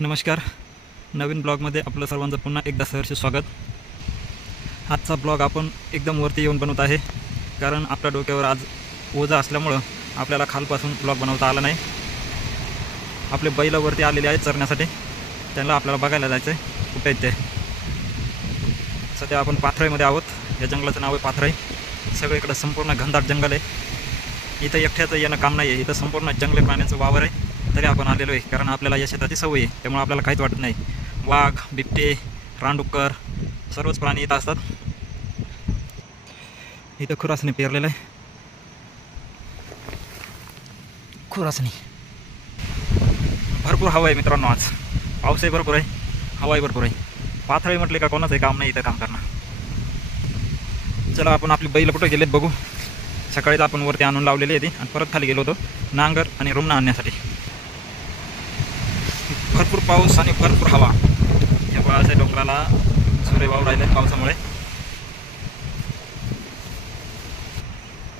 नमस्कार. नवीन ब्लॉगमध्ये आपलं सर्वांचं पुन्हा एकदा सहर्ष स्वागत. आजचा ब्लॉग आपण एकदम वरती येऊन बनवत आहे, कारण आपल्या डोक्यावर आज ओझं असल्यामुळं आपल्याला खालपासून ब्लॉग बनवता आला नाही. आपले बैल वरती आलेले आहेत चरण्यासाठी, त्यांना आपल्याला बघायला जायचं आहे कुठे आहेत ते. सध्या आपण पाथराईमध्ये आहोत. या जंगलाचं नाव आहे पाथराई. सगळीकडं संपूर्ण घनदाट जंगल आहे. इथं एकट्याचं येणं काम नाही आहे, इथं संपूर्ण जंगली प्राण्यांचं वावर आहे. तरी आपण आलेलो आहे, कारण आपल्याला या शेताची सवय आहे, त्यामुळे आपल्याला काहीच वाटत नाही. वाघ, बिबटे, रानडुक्कर सर्वच प्राणी इथं असतात. इथं खुरासणी पेरलेलं आहे. खुरासणी भरपूर हवा आहे मित्रांनो. आज पाऊसही भरपूर आहे, हवाही भरपूर आहे. पाथराई म्हटले का कोणाचंही काम नाही इथं काम करणं. चला आपण आपली बैल कुठं गेलेत बघू. सकाळीच आपण वरती आणून लावलेली आहे ती, आणि परत खाली गेलो होतो नांगर आणि रुमणा आणण्यासाठी. भरपूर पाऊस आणि भरपूर हवा. या बाळाच्या डोंगराला सूर्य वाहू राहिले पावसामुळे.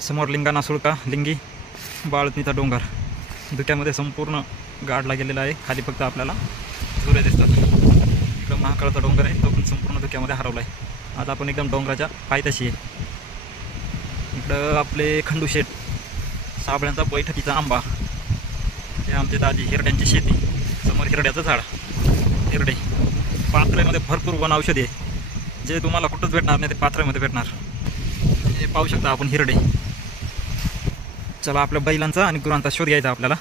समोर लिंगाणा सुळका, लिंगी, बाळतनीचा डोंगर धुक्यामध्ये संपूर्ण गाडला गेलेला आहे. खाली फक्त आपल्याला सूर्य दिसतात. इकडं महाकाळचा डोंगर आहे, तो पण संपूर्ण धुक्यामध्ये हरवला आहे. आज आपण एकदम डोंगराच्या पायथ्याशी आहे. इकडं आपले खंडूशेठ, साबळ्यांचा बैठकीचा आंबा, हे आमचे दाजी हिरड्यांची शेती. समोर हिरड्याचं झाड, हिरडे. पाथराईमध्ये भरपूर वन औषधी आहे, जे तुम्हाला कुठंच भेटणार नाही ते पाथराईमध्ये भेटणार. हे पाहू शकता आपण हिरडे. चला आपल्या बैलांचा आणि गुरांचा शोध घ्यायचा आपल्याला.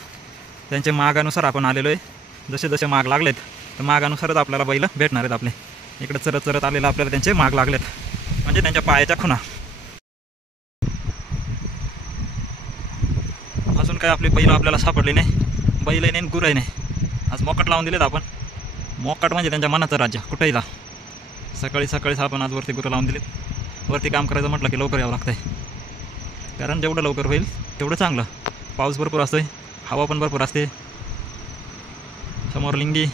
त्यांच्या मागानुसार आपण आलेलो आहे. जसे जसे माग लागलेत तर मागानुसारच आपल्याला बैल भेटणार आहेत आपले. इकडं चरत चरत आलेलं आपल्याला त्यांचे माग लागलेत, म्हणजे त्यांच्या पायाच्या खुणा. अजून काय आपले बैल आपल्याला सापडले नाही. बैलही नाही, गुरही नाही. आज मोकाट लावून दिलेत आपण. मोकाट म्हणजे त्यांच्या मनाचं राज्य, कुठेही ला. सकाळी सकाळीच आपण आज वरती गुरं लावून दिलेत. वरती काम करायचं म्हटलं की लवकर यावं लागतं आहे, कारण जेवढं लवकर होईल तेवढं चांगलं. पाऊस भरपूर असतो आहे, हवा पण भरपूर असते. समोर लिंगी,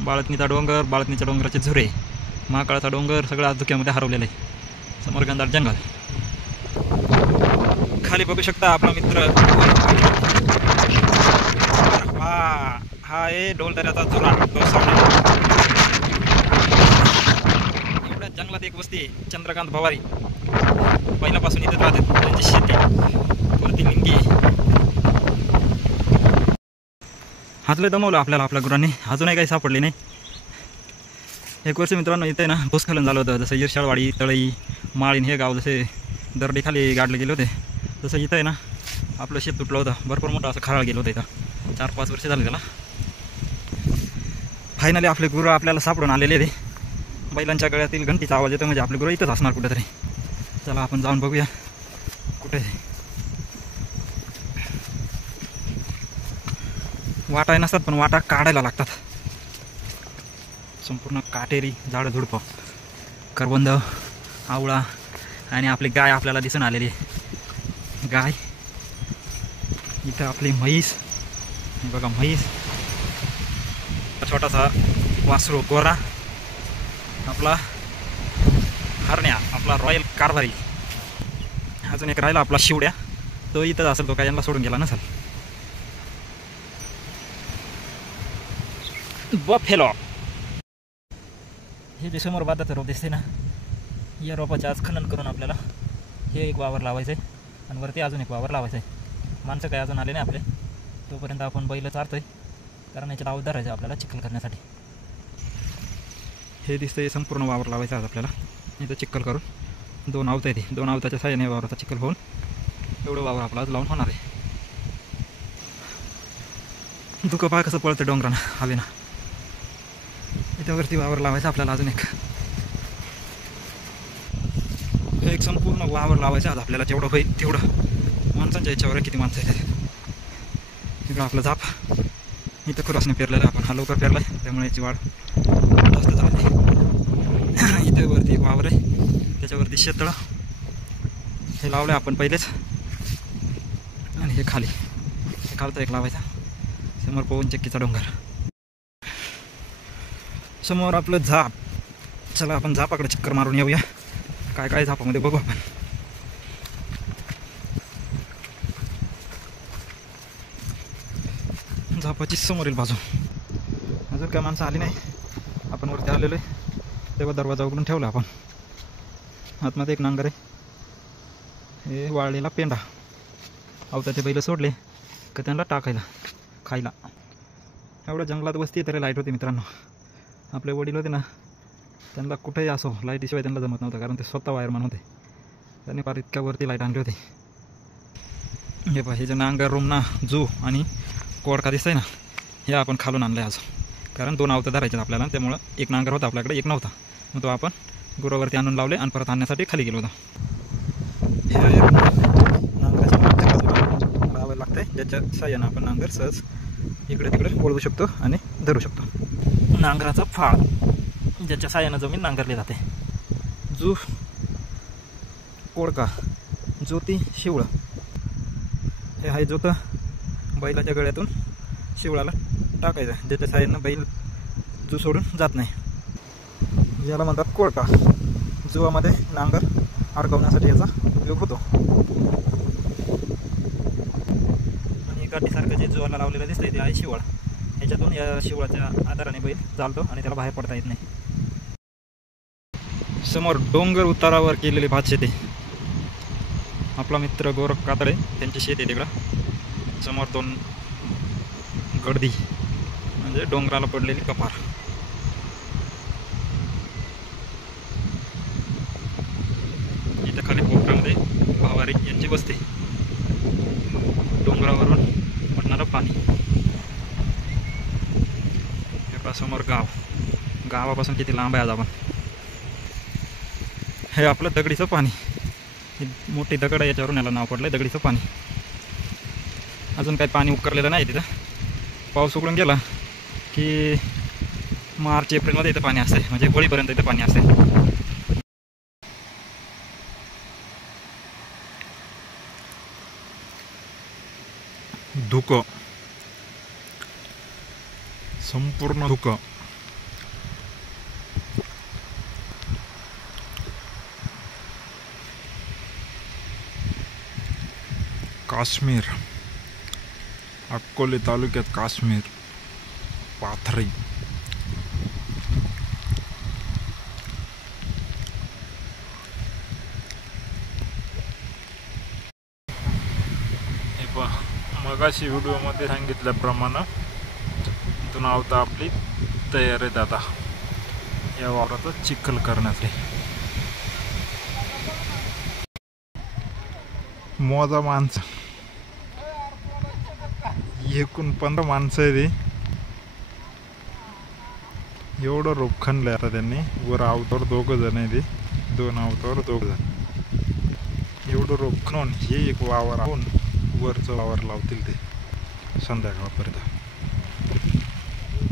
बाळतनीचा डोंगर, बाळतनीच्या डोंगराचे झुरे, महाकाळाचा डोंगर सगळं आज धुक्यामध्ये हरवलेलं आहे. समोर घनदाट जंगल. खाली बघू शकता आपला मित्र. हा आहे ढोलदऱ्याचा झुरा. एवढ्या जंगलात एक वस्ती आहे, चंद्रकांत भवारी. पहिल्यापासून इथेच राहते, त्यांची शेती. वरती लिंगी. हातले दमवलं आपल्याला आपल्या गुरांनी, अजूनही काही सापडले नाही. एक वर्ष मित्रांनो इथे ना भूस्खलन झालं होतं. जसं इरशाळवाडी, तळई, माळीन हे गाव जसे दरडीखाली गाडले गेले होते, तसं इथं आहे ना आपलं शेत तुटलं होतं. भरपूर मोठं असं खराळ गेलं होतं इथं. 4-5 वर्ष झाले त्याला. फायनली आपले गुरं आपल्याला सापडून आलेले आहे. बैलांच्या गळ्यातील घंटीचा आवाज येतो, म्हणजे आपले गुरं इथंच असणार कुठेतरी. चला आपण जाऊन बघूया कुठे. वाटा नसतात, पण वाटा काढायला लागतात. संपूर्ण काटेरी झाडं झुडपं, करवंद, आवळा, आणि आपली गाय आपल्याला दिसून आलेली आहे. गाय, इथं आपली म्हैस. बघा म्हैस. छोटासा वासरू गोरा, आपला हरण्या, आपला रॉयल कारभारी. अजून एक राहिला आपला शिवड्या, तो इथंच असेल. तो काय यांना सोडून गेला नसेल. बफेलो. हे जे समोर बादाचं रोप दिसते ना, या रोपाचे आज खनन करून आपल्याला हे एक वावर लावायचं आहे, आणि वरती अजून एक वावर लावायचं आहे. माणसं काही अजून आले नाही आपले. तोपर्यंत आपण बैल चारतोय, कारण याच्या दावत धरायचं आपल्याला चिखल करण्यासाठी. हे दिसतंय संपूर्ण वावर लावायचं आज आपल्याला. इथं चिखल करून 2 आवतं आहे. ते 2 आवताच्या साह्याने वावराचा चिखल होऊन एवढं वावर आपला आज लावून होणार आहे. दुःख पहा कसं पळतं डोंगरानं, हवेनं. इथं वरती वावर लावायचं आपल्याला अजून एक संपूर्ण वावर लावायचं आज आपल्याला. जेवढं होईल तेवढं. माणसांच्या याच्यावर किती माणसं आहेत. इकडं आपलं झाप. इथं खुरासने पेरलेलं आपण. हा लवकर पेरला आहे, त्यामुळे याची वाढ जास्त झाली. इथं वरती वावर आहे, त्याच्यावरती शेततळं हे लावलं आपण पहिलेच. आणि हे खाली, हे खालचं एक लावायचा. समोर पवन चक्कीचा डोंगर. समोर आपलं झाप. चला आपण झापाकडे चक्कर मारून येऊया. काय काय झापामध्ये बघू आपण. झापाची समोरील बाजू. अजून काय माणसं आली नाही. आपण वरती आलेलो आहे तेव्हा दरवाजा उघडून ठेवला आपण. आतमध्ये एक नांगर आहे, हे वाळलेला पेंडा. अवताचे बैल सोडले का त्यांना टाकायला खायला. एवढ्या जंगलात वस्ती तरी लाईट होती मित्रांनो. आपले वडील होते ना, त्यांना कुठेही असो लाईटीशिवाय त्यांना जमत नव्हतं, कारण ते स्वतः वायरमॅन होते. त्यांनी फार इतक्या वरती लाईट आणली होती. हे पहा, हे जे नांगर रुमना जू आणि कोडका दिसतंय ना, हे आपण खालून आणलं आहे आज. कारण 2 आवतं धरायचे आपल्याला, त्यामुळं एक नांगर होता आपल्याकडे, एक नव्हता. मग तो आपण गुरावरती आणून लावले आणि परत आणण्यासाठी खाली गेलो होता. हे आहे नांगराच्या मागच्या बाजूला लावायला लागतंय, ज्याच्या साह्यानं आपण नांगर सहज इकडे तिकडे वळवू शकतो आणि धरू शकतो. नांगराचा फाळ, ज्याच्या साह्यानं जमीन नांगरली जाते. जू कोडका, ज्योती शिवळ. हे आहे जोतं बैलाच्या गळ्यातून शिवळाला टाकायचं, ज्याच्या साह्यानं बैल जू सोडून जात नाही. याला म्हणतात कोडका. जुवामध्ये नांगर अडकवण्यासाठी याचा उपयोग होतो. आणि गाठीसारखं जे जुवाला लावलेलं दिसतंय ते आहे शिवळ. ह्याच्यातून या शिवळाच्या आधाराने बैल चालतो आणि त्याला बाहेर पडता येत नाही. समोर डोंगर उतारावर केलेली भात शेती. आपला मित्र गोरख कातडे त्यांची शेती आहे तिकडं. समोर 2 गडदी म्हणजे डोंगराला पडलेली कपार. इथं खाली पोखरामध्ये भावारी यांची बसते. डोंगरावरून पडणारं पाणी. हे समोर गाव. गावापासून किती लांब आहे आज आपण. हे आपलं दगडीचं पाणी. मोठी दगड आहे, याच्यावरून याला नाव पडलं आहे दगडीचं पाणी. अजून काही पाणी उकरलेलं नाही तिथं. पाऊस उघडून गेला की मार्च एप्रिलमध्ये इथं पाणी असते, म्हणजे होळीपर्यंत इथं पाणी असते. धुकं, संपूर्ण धुकं. काश्मीर, अक्कोले तालुक्यात काश्मीर, पाथरी. हे पहा, मगाशी व्हिडिओमध्ये सांगितल्याप्रमाणे इथून आवता आपली तयारी आहे आता या वावराचा चिखल करण्यासाठी. मोजा माणसं, एकूण 15 माणसं आहे ती. एवढं रोप खणलंय आता त्यांनी. वर आवतावर 2 जण आहे ते, 2 आवतावर 2 जण. एवढं रोप खणून हे एक वावर आवून वरचं वावर लावतील ते संध्याकाळपर्यंत.